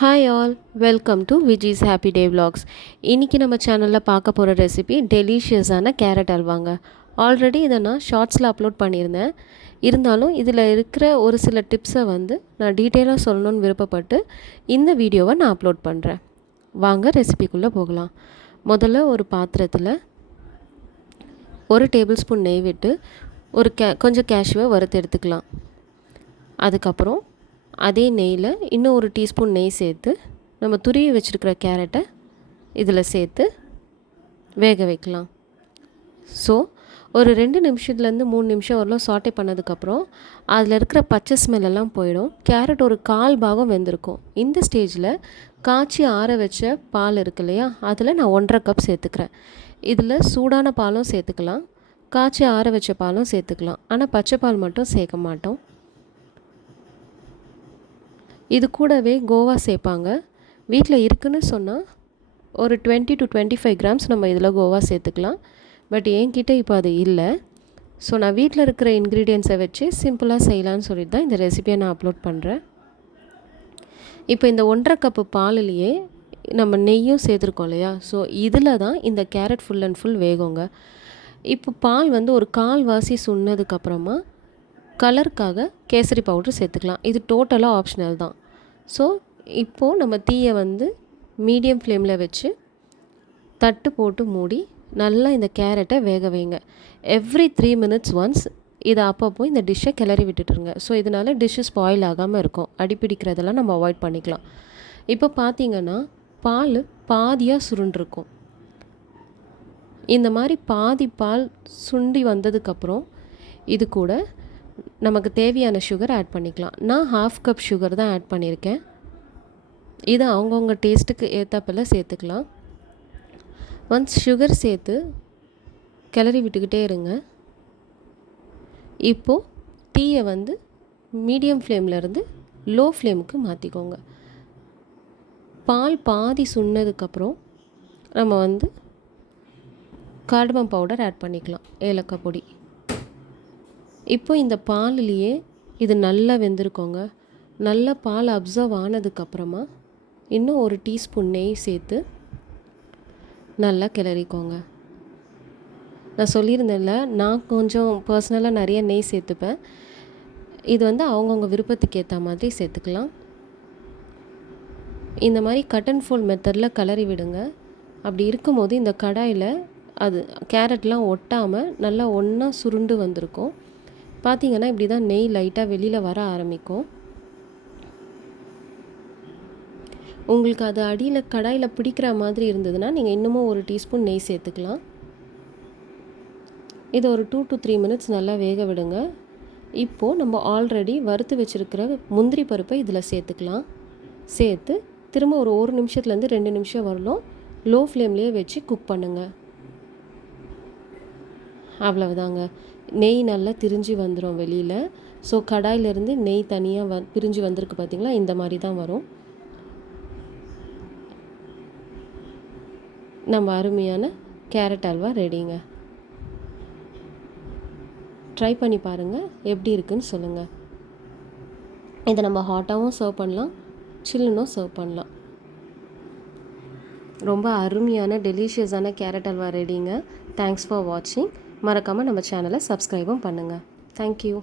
Hi all, welcome to Viji's happy day vlogs. இன்றைக்கி நம்ம சேனலில் பார்க்க போகிற ரெசிபி டெலிஷியஸான கேரட் அல்வாங்க. ஆல்ரெடி இதை நான் ஷார்ட்ஸில் அப்லோட் பண்ணியிருந்தேன். இருந்தாலும் இதில் இருக்கிற ஒரு சில டிப்ஸை நான் டீட்டெயிலாக சொல்லணும்னு விருப்பப்பட்டு இந்த வீடியோவை நான் அப்லோட் பண்ணுறேன். வாங்க ரெசிபிக்குள்ளே போகலாம். முதல்ல ஒரு பாத்திரத்தில் 1 டேபிள் ஸ்பூன் நெய் விட்டு கொஞ்சம் கேஷ்யூவை வறுத்து எடுத்துக்கலாம். அதுக்கப்புறம் அதே நெய்யில் இன்னும் 1 டீஸ்பூன் நெய் சேர்த்து நம்ம துருவி வச்சுருக்கிற கேரட்டை இதில் சேர்த்து வேக வைக்கலாம். ஸோ ஒரு 2 நிமிஷத்துலேருந்து 3 நிமிஷம் வரலாம் சாட்டே பண்ணதுக்கப்புறம் அதில் இருக்கிற பச்சை ஸ்மெல்லாம் போயிடும். கேரட் ஒரு 1/4 பாகம் வெந்திருக்கும். இந்த ஸ்டேஜில் காய்ச்சி ஆற வச்ச பால் இருக்கு இல்லையா, அதில் நான் 1.5 கப் சேர்த்துக்கிறேன். இதில் சூடான பாலும் சேர்த்துக்கலாம், காய்ச்சி ஆற வச்ச பாலும் சேர்த்துக்கலாம். ஆனால் பச்சை பால் மட்டும் சேர்க்க மாட்டோம். இது கூடவே கோவா சேர்ப்பாங்க. வீட்டில் இருக்குன்னு சொன்னால் ஒரு 20 to 25 கிராம்ஸ் நம்ம இதில் கோவா சேர்த்துக்கலாம். பட் என்கிட்ட இப்போ அது இல்லை. ஸோ நான் வீட்டில் இருக்கிற இன்க்ரீடியன்ஸை வச்சு சிம்பிளாக செய்யலான்னு சொல்லிட்டு தான் இந்த ரெசிபியை நான் அப்லோட் பண்ணுறேன். இப்போ இந்த 1.5 கப்பு பாலிலேயே நம்ம நெய்யும் சேர்த்துருக்கோம் இல்லையா, ஸோ இதில் தான் இந்த கேரட் ஃபுல் அண்ட் ஃபுல் வேகுங்க. இப்போ பால் ஒரு 1/4 வாசி சுண்ணதுக்கப்புறமா கலருக்காக கேசரி பவுட்ரு சேர்த்துக்கலாம். இது டோட்டலாக ஆப்ஷனல் தான். ஸோ இப்போது நம்ம தீயை மீடியம் ஃப்ளேமில் வச்சு தட்டு போட்டு மூடி நல்லா இந்த கேரட்டை வேக வைங்க. எவ்ரி 3 minutes ஒன்ஸ் இதை அப்பப்போ இந்த டிஷ்ஷை கிளறி விட்டுட்டுருங்க. ஸோ இதனால் டிஷ்ஷு ஸ்பாயில் ஆகாமல் இருக்கும். அடிப்பிடிக்கிறதெல்லாம் நம்ம அவாய்ட் பண்ணிக்கலாம். இப்போ பார்த்திங்கன்னா பால் பாதியாக சுருண்டிருக்கும். இந்த மாதிரி பாதி பால் சுண்டி வந்ததுக்கப்புறம் இது கூட நமக்கு தேவையான சுகர் ஆட் பண்ணிக்கலாம். நான் 1/2 கப் சுகர் தான் ஆட் பண்ணியிருக்கேன். இதை அவங்கவுங்க டேஸ்ட்டுக்கு ஏற்றாப்பில் சேர்த்துக்கலாம். ஒன்ஸ் சுகர் சேர்த்து கிளறி விட்டுக்கிட்டே இருங்க. இப்போது டீயை மீடியம் ஃப்ளேம்லேருந்து லோ ஃப்ளேமுக்கு மாற்றிக்கோங்க. பால் பாதி சுண்ணதுக்கப்புறம் நம்ம கார்டமம் பவுடர் ஆட் பண்ணிக்கலாம், ஏலக்காய் பொடி. இப்போ இந்த பாலிலேயே இது நல்லா வெந்திருக்கோங்க. நல்லா பால் அப்சர்வ் ஆனதுக்கப்புறமா இன்னும் 1 டீஸ்பூன் நெய் சேர்த்து நல்லா கிளறிக்கோங்க. நான் சொல்லியிருந்தேன்ல, நான் கொஞ்சம் பர்சனலாக நிறைய நெய் சேர்த்துப்பேன். இது அவங்கவுங்க விருப்பத்துக்கு ஏற்ற மாதிரி சேர்த்துக்கலாம். இந்த மாதிரி கட் அண்ட் ஃபோல்ட் மெத்தடில் கிளறி விடுங்க. அப்படி இருக்கும்போது இந்த கடாயில் அது கேரட்லாம் ஒட்டாமல் நல்லா ஒன்றா சுருண்டு வந்திருக்கும். பார்த்திங்கன்னா இப்படி தான் நெய் லைட்டாக வெளியில் வர ஆரம்பிக்கும். உங்களுக்கு அது அடியில் கடாயில் பிடிக்கிற மாதிரி இருந்ததுன்னா நீங்கள் இன்னமும் 1 டீஸ்பூன் நெய் சேர்த்துக்கலாம். இதை ஒரு 2 to 3 minutes நல்லா வேக விடுங்க. இப்போது நம்ம ஆல்ரெடி வறுத்து வச்சுருக்கிற முந்திரி பருப்பை இதில் சேர்த்துக்கலாம். சேர்த்து திரும்ப ஒரு 1 நிமிஷத்துலேருந்து 2 நிமிஷம் வரலும் லோ ஃப்ளேம்லேயே வச்சு குக் பண்ணுங்கள். அவ்வளவுதாங்க. நெய் நல்லா திரிஞ்சு வந்துடும் வெளியில். ஸோ கடாயிலேருந்து நெய் தனியாக பிரிஞ்சு வந்திருக்கு பார்த்திங்களா, இந்த மாதிரி தான் வரும். நம்ம அருமையான கேரட் அல்வா ரெடிங்க. ட்ரை பண்ணி பாருங்கள், எப்படி இருக்குன்னு சொல்லுங்கள். இதை நம்ம ஹாட்டாகவும் சர்வ் பண்ணலாம், சில்லுன்னும் சர்வ் பண்ணலாம். ரொம்ப அருமையான டெலிஷியஸான கேரட் அல்வா ரெடிங்க. தேங்க்ஸ் ஃபார் வாட்சிங். மறக்காமல் நம்ம சேனலை சப்ஸ்கிரைபும் பண்ணுங்கள். தேங்க்யூ.